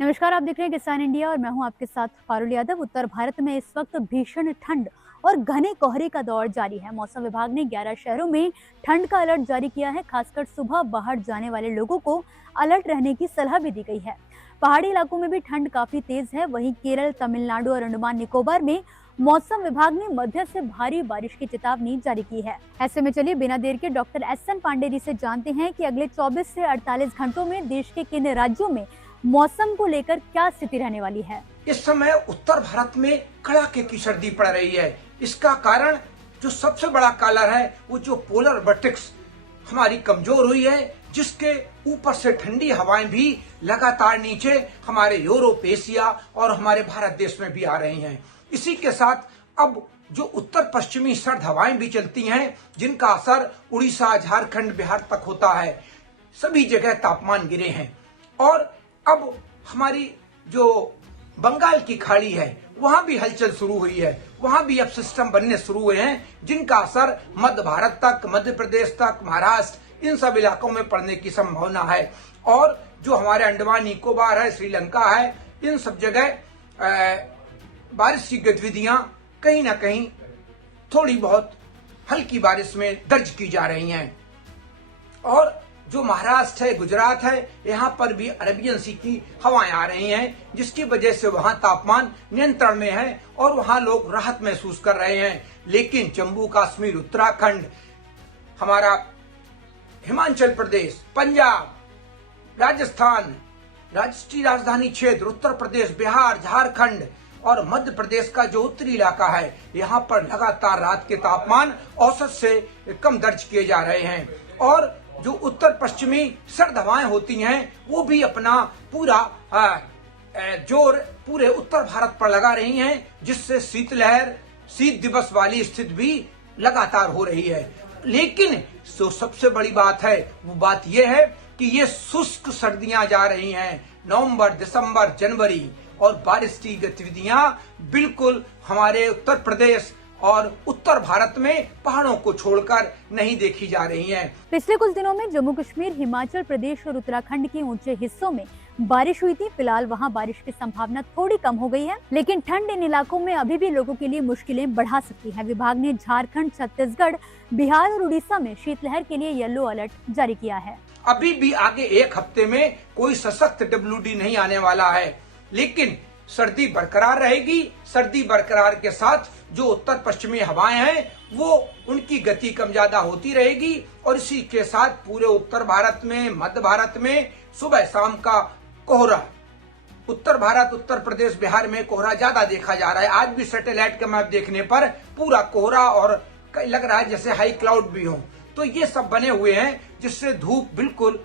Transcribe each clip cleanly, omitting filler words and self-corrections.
नमस्कार, आप देख रहे हैं किसान इंडिया और मैं हूं आपके साथ फारुल यादव। उत्तर भारत में इस वक्त भीषण ठंड और घने कोहरे का दौर जारी है। मौसम विभाग ने 11 शहरों में ठंड का अलर्ट जारी किया है। खासकर सुबह बाहर जाने वाले लोगों को अलर्ट रहने की सलाह भी दी गई है। पहाड़ी इलाकों में भी ठंड काफी तेज है। वहीं केरल, तमिलनाडु और अंडमान निकोबार में मौसम विभाग ने मध्यम से भारी बारिश की चेतावनी जारी की है। ऐसे में चलिए बिना देर के डॉक्टर एस.एन. पांडे जी से जानते हैं कि अगले 24 से 48 घंटों में देश के किन राज्यों में मौसम को लेकर क्या स्थिति रहने वाली है। इस समय उत्तर भारत में कड़ाके की सर्दी पड़ रही है। इसका कारण जो सबसे बड़ा कारण है वो जो पोलर वर्टेक्स हमारी कमजोर हुई है, जिसके ऊपर से ठंडी हवाएं भी लगातार नीचे हमारे यूरोप, एशिया और हमारे भारत देश में भी आ रही हैं। इसी के साथ अब जो उत्तर पश्चिमी सर्द हवाएं भी चलती हैं, जिनका असर उड़ीसा, झारखंड, बिहार तक होता है। सभी जगह तापमान गिरे हैं और अब हमारी जो बंगाल की खाड़ी है वहां भी हलचल शुरू हुई है। वहां भी अब सिस्टम बनने शुरू हुए हैं, जिनका असर मध्य भारत तक, मध्य प्रदेश तक, महाराष्ट्र, इन सब इलाकों में पड़ने की संभावना है। और जो हमारे अंडमान निकोबार है, श्रीलंका है, इन सब जगह बारिश की गतिविधियां कहीं ना कहीं थोड़ी बहुत हल्की बारिश में दर्ज की जा रही हैं। और जो महाराष्ट्र है, गुजरात है, यहाँ पर भी अरबियन सी की हवाएं आ रही हैं, जिसकी वजह से वहां तापमान नियंत्रण में है और वहां लोग राहत महसूस कर रहे हैं। लेकिन जम्मू कश्मीर, उत्तराखंड, हमारा हिमाचल प्रदेश, पंजाब, राजस्थान, राष्ट्रीय राजधानी क्षेत्र, उत्तर प्रदेश, बिहार, झारखंड और मध्य प्रदेश का जो उत्तरी इलाका है, यहाँ पर लगातार रात के तापमान औसत से कम दर्ज किए जा रहे हैं। और जो उत्तर पश्चिमी सर्द हवाएं होती हैं वो भी अपना पूरा जोर पूरे उत्तर भारत पर लगा रही हैं, जिससे शीतलहर, शीत दिवस वाली स्थिति भी लगातार हो रही है। लेकिन जो सबसे बड़ी बात है वो बात यह है कि ये शुष्क सर्दियां जा रही हैं। नवंबर, दिसंबर, जनवरी और बारिश की गतिविधियां बिल्कुल हमारे उत्तर प्रदेश और उत्तर भारत में पहाड़ों को छोड़कर नहीं देखी जा रही हैं। पिछले कुछ दिनों में जम्मू कश्मीर, हिमाचल प्रदेश और उत्तराखंड के ऊंचे हिस्सों में बारिश हुई थी। फिलहाल वहां बारिश की संभावना थोड़ी कम हो गई है, लेकिन ठंड इन इलाकों में अभी भी लोगों के लिए मुश्किलें बढ़ा सकती है। विभाग ने झारखंड, छत्तीसगढ़, बिहार और उड़ीसा में शीतलहर के लिए येलो अलर्ट जारी किया है। अभी भी आगे एक हफ्ते में कोई सशक्त WD नहीं आने वाला है, लेकिन सर्दी बरकरार रहेगी। सर्दी बरकरार के साथ जो उत्तर पश्चिमी हवाएं हैं वो उनकी गति कम ज्यादा होती रहेगी और इसी के साथ पूरे उत्तर भारत में, मध्य भारत में सुबह शाम का कोहरा, उत्तर भारत, उत्तर प्रदेश, बिहार में कोहरा ज्यादा देखा जा रहा है। आज भी सैटेलाइट का मैप देखने पर पूरा कोहरा और लग रहा है जैसे हाई क्लाउड भी हो। तो ये सब बने हुए हैं, जिससे धूप बिल्कुल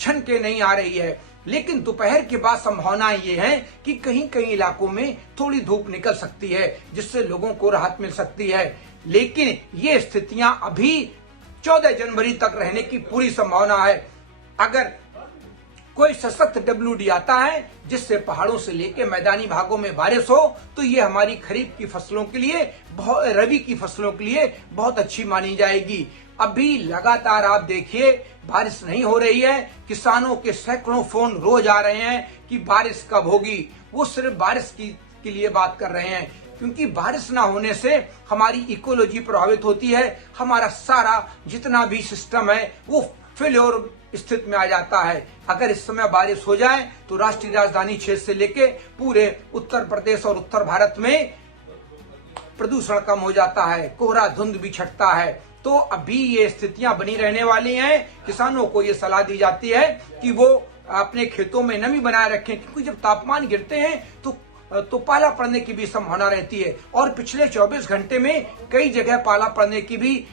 छन के नहीं आ रही है। लेकिन दोपहर के बाद संभावना ये है कि कहीं कहीं इलाकों में थोड़ी धूप निकल सकती है, जिससे लोगों को राहत मिल सकती है। लेकिन ये स्थितियां अभी 14 जनवरी तक रहने की पूरी संभावना है। अगर कोई सशक्त WD आता है जिससे पहाड़ों से लेकर मैदानी भागों में बारिश हो, तो ये हमारी खरीफ की फसलों के लिए, रबी की फसलों के लिए बहुत अच्छी मानी जाएगी। अभी लगातार आप देखिए बारिश नहीं हो रही है। किसानों के सैकड़ों फोन रोज आ रहे हैं कि बारिश कब होगी। वो सिर्फ बारिश के लिए बात कर रहे हैं, क्योंकि बारिश ना होने से हमारी इकोलॉजी प्रभावित होती है। हमारा सारा जितना भी सिस्टम है वो फेल्योर स्थिति में आ जाता है। अगर इस समय बारिश हो जाए तो राष्ट्रीय राजधानी क्षेत्र से लेके पूरे उत्तर प्रदेश और उत्तर भारत में प्रदूषण कम हो जाता है, कोहरा धुंध भी छटता है। तो अभी ये स्थितियां बनी रहने वाली हैं। किसानों को ये सलाह दी जाती है कि वो अपने खेतों में नमी बनाए रखें, क्योंकि जब तापमान गिरते हैं तो पाला पड़ने की भी संभावना रहती है। और पिछले 24 घंटे में कई जगह पाला पड़ने की भी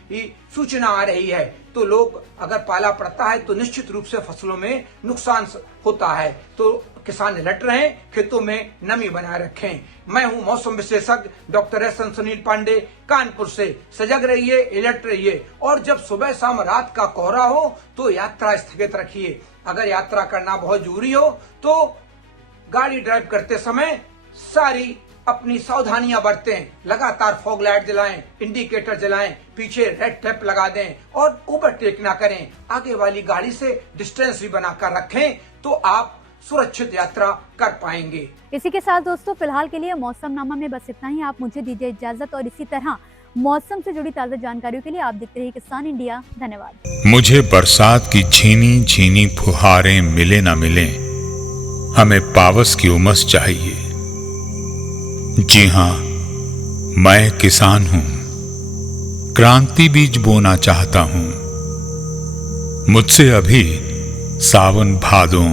सूचना आ रही है। तो लोग, अगर पाला पड़ता है तो निश्चित रूप से फसलों में नुकसान होता है। तो किसान अलर्ट रहें, खेतों में नमी बनाए रखें। मैं हूं मौसम विशेषज्ञ डॉक्टर एस.एन. सुनील पांडे, कानपुर से। सजग रहिए, अलर्ट रहिए और जब सुबह शाम रात का कोहरा हो तो यात्रा स्थगित रखिए। अगर यात्रा करना बहुत जरूरी हो तो गाड़ी ड्राइव करते समय सारी अपनी सावधानियां बरतें। लगातार फॉग लाइट जलाएं, इंडिकेटर जलाएं, पीछे रेड टेप लगा दें और ओवरटेक ना करें। आगे वाली गाड़ी से डिस्टेंस भी बनाकर रखें तो आप सुरक्षित यात्रा कर पाएंगे। इसी के साथ दोस्तों फिलहाल के लिए मौसमनामा में बस इतना ही। आप मुझे दीजिए इजाजत और इसी तरह मौसम से जुड़ी ताजा जानकारियों के लिए आप देखते रहिए किसान इंडिया। धन्यवाद। मुझे बरसात की झीनी झीनी फुहारें मिले ना मिले, हमें पावस की उमस चाहिए। जी हां, मैं किसान हूं, क्रांति बीज बोना चाहता हूं। मुझसे अभी सावन भादों,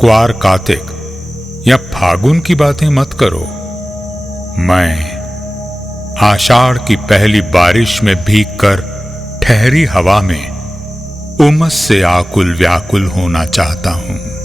क्वार कार्तिक या फागुन की बातें मत करो। मैं आषाढ़ की पहली बारिश में भीगकर ठहरी हवा में उमस से आकुल व्याकुल होना चाहता हूं।